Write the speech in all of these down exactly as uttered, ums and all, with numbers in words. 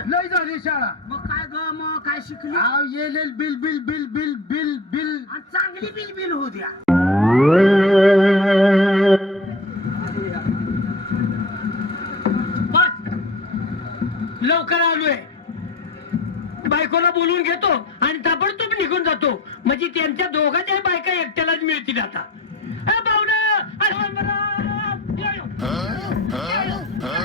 लय झाली शाळा. मग काय ग मग काय शिकली? आव येलेल बिल बिल बिल बिल बिल बिल आणि चांगली बिल बिल होऊ द्या. बस लवकर आलोय. बायकोला बोलून घेतो आणि ताबडतोब निघून जातो. म्हणजे त्यांच्या दोघांच्या बायका एकट्यालाच मिळतील आता. अ, पाहुणं! अ, रामराम! या, या.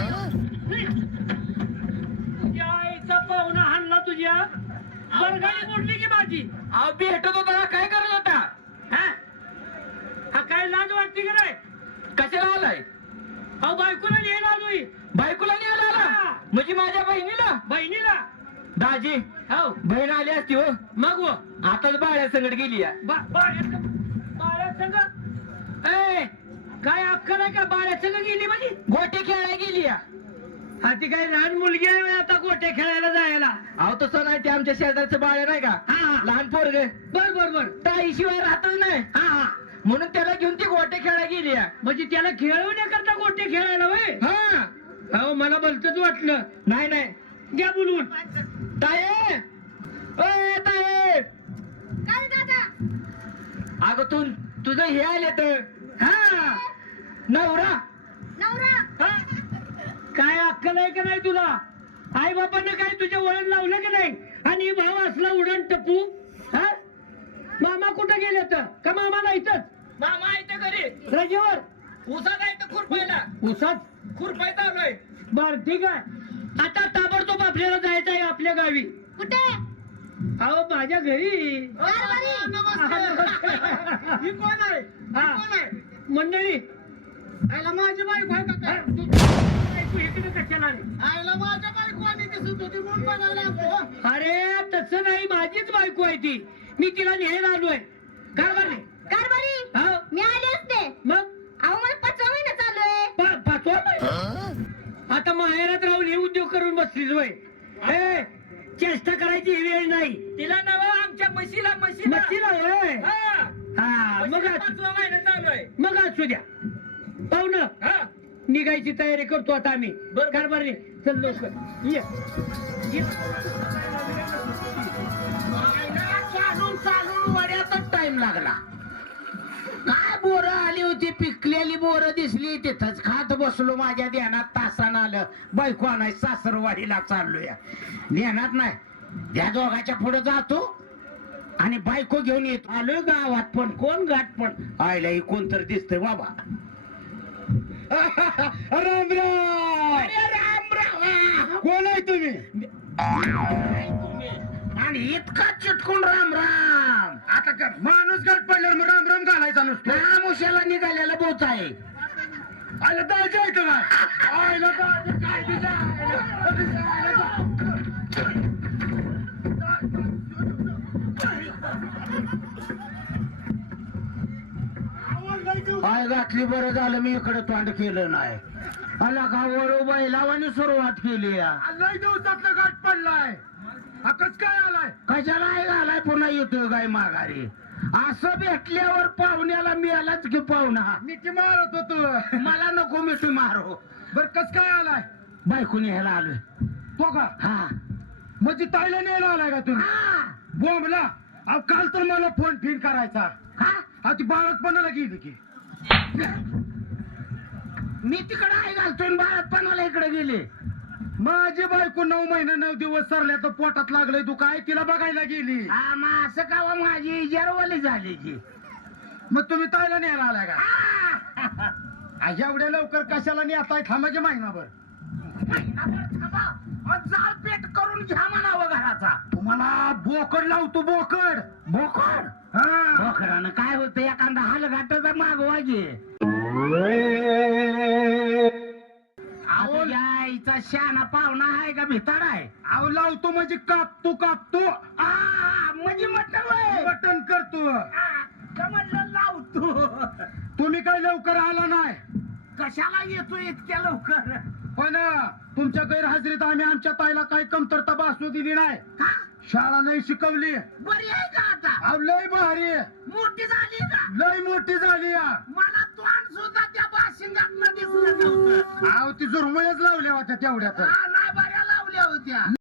तुझ्या आईचा पाहुणा हाणला तुझ्या बरगाडी मोडली की माझी. अहो भेटत होता काय करत होता? हा? हा काय लाज वाटते की नाही? कशाला आलाय? अहो बायकोला न्यायला आलोय. बायकोला न्यायला आला? हा. म्हणजे माझ्या बहिणीला? बहिणीला दाजी हो बहीण आली असती हो. मग व आताच बाळ्या संगट गेली या. बा- बाळ्या- बाळ्या संग ए काय अक्कल आहे का? बाळ्या संग गेली म्हणजे गोटे खेळायला गेली या. हा ती काय लहान मुलगी आहे व्हय आता गोट्या खेळायला जायला? अहो तसं नाही, ते आमच्या शेजारचं बाळ नाही का, हा हा लहान पोरग, बर बर बर ताईशिवाय राहतच नाही. हा हा म्हणून त्याला घेऊन ती गोटे खेळायला गेली या. म्हणजे त्याला खेळवण्याकरता गोट्या खेळायला वय? हा हो मला भलतच वाटलं. नाही नाही. घ्या बोलवून. ताई ओय ताई, काय दादा? अगं तू तुझं हे आले तर हा नवरा. नवरा हा? काय अक्कल आहे का नाही तुला? आई बापानं काय तुझ्या वळण लावलं की नाही? आणि भाव असला उडण टप्पू. हा मामा कुठं गेले तर का मामा नाहीतच? मामा आहे घरी रजेवर उसात आहे तर खुरपायला. उसात खुरपाय चालूय. बर ठीक आहे. आता ताबडतोब आपल्याला जायचं आहे आपल्या गावी. कुठे? अहो माझ्या घरी. कारभारी. ही कोण आहे? हा. मंडळी आईला माझी बायको आहे का हा, काय? तू- तू इकडे कशाला आली? आईला माझ्या बायको आणि दिसत होती म्हणून बघायला आलो. अरे तसं नाही, माझीच बायको आहे ती. मी तिला न्यायला आलोय. कारभारी कारभारी हा मी आले असते. मग अहो मला पाचवा महिना चालू आहे. पा- पाचवा महिना? आता माहेरात राहून हे उद्योग करून बसलीच वय. हे चेष्टा करायची ही वेळ नाही. तिला नव आमच्या म्हशीला म्हशीला मच्छीला वय. हा. हा मग म्हशीला असू- पाचवा महिना चालू आहे. मग असू द्या. पाहुणं हा. निघायची तयारी करतो आता आम्ही. बरं. कारभारी चल लवकर ये ये. चालून चालून वड्यातच टाइम लागला. काय बोरं आली होती, पिकलेली बोरं दिसली, तिथंच खात बसलो. माझ्या ध्यानात तासानं आलं बायको आणाय सासरवाडीला चाललोय. ध्यानात नाही, त्या दोघाच्या पुढे जातो आणि बायको घेऊन येतो. आलोय गावात पण कोण गाठ पण आयला कोणतर दिसतंय बाबा. राम राम. अरे राम राम. कोण आहे तुम्ही? आणि इतका चिटकून राम राम. आता कर माणूस गाठ पडल्यावर मग राम राम घालायचा नसतो. रामुशाला निघालेला बोच आहे. आयला दाजी आहे का काय? आयला दाजी काय दिलं? पाय घातली बरं झालं मी इकडे तोंड केलं नाही. आला का वळू बैलावानी सुरुवात केली या. लय दिवसातला गाठ पडलाय. हा कस काय आलाय? कशाला आहे घालाय पुन्हा येतोय गाय माघारी. असं भेटल्यावर पाहुण्याला मिळालाच की पाहुणा. मिठी मारत होतो. मला नको मिठी मारो. बर कस काय आलाय? बायकून ह्याला आलोय. तो का हा म्हणजे ताईला न्यायला आलाय का तुम्ही? हा. बोंबला. अहो काल तर मला फोन फिन करायचा. हा? हा ती बाळकपणाला गेली की. मी तिकडे आहे घालतोय बाळापणाला इकडे गेले. माझी बायको नऊ महिना नऊ दिवस सरल्या तर पोटात लागलंय. तू काय तिला बघायला गेली? हा मग असं का व माझी इजारवाली झाली की. मग तुम्ही ताईला न्यायला आलाय का? हा. आ, एवढ्या लवकर कशाला नेताय? थांबा की महिनाभर. महिनाभर थांबा. मग जाळ पेट करून घ्या म्हणावं घराचा. तुम्हाला बोकड लावतो. बोकड बोकड. हा. बोकडानं काय होतं एखादा हलघाटाचा मागवा घे. आवल्या आईचा शाना पाहुणा आहे का भिताड आहे? अहो लावतो म्हणजे कापतो कापतो. आ, म्हणजे म्हटलं वय. बटन करतो. आ, का म्हणलं लावतो. तुम्ही काय लवकर आला नाही. कशाला येतो इतक्या लवकर? पण तुमच्या गैरहजेरीत आम्ही आमच्या ताईला काही कमतरता भासू दिली नाही. का? शाळा नाही शिकवली. बरी आहे का आता? अहो लय भारी आहे. मोठी झाली का? लय मोठी झाली या. मला तोंड सुद्धा त्या बाशिंगातनं दिसलं नव्हतं. अहो ती जुरमळ्याच लावल्या होत्या तेवढ्यात. हा, नाही बऱ्या लावल्या होत्या.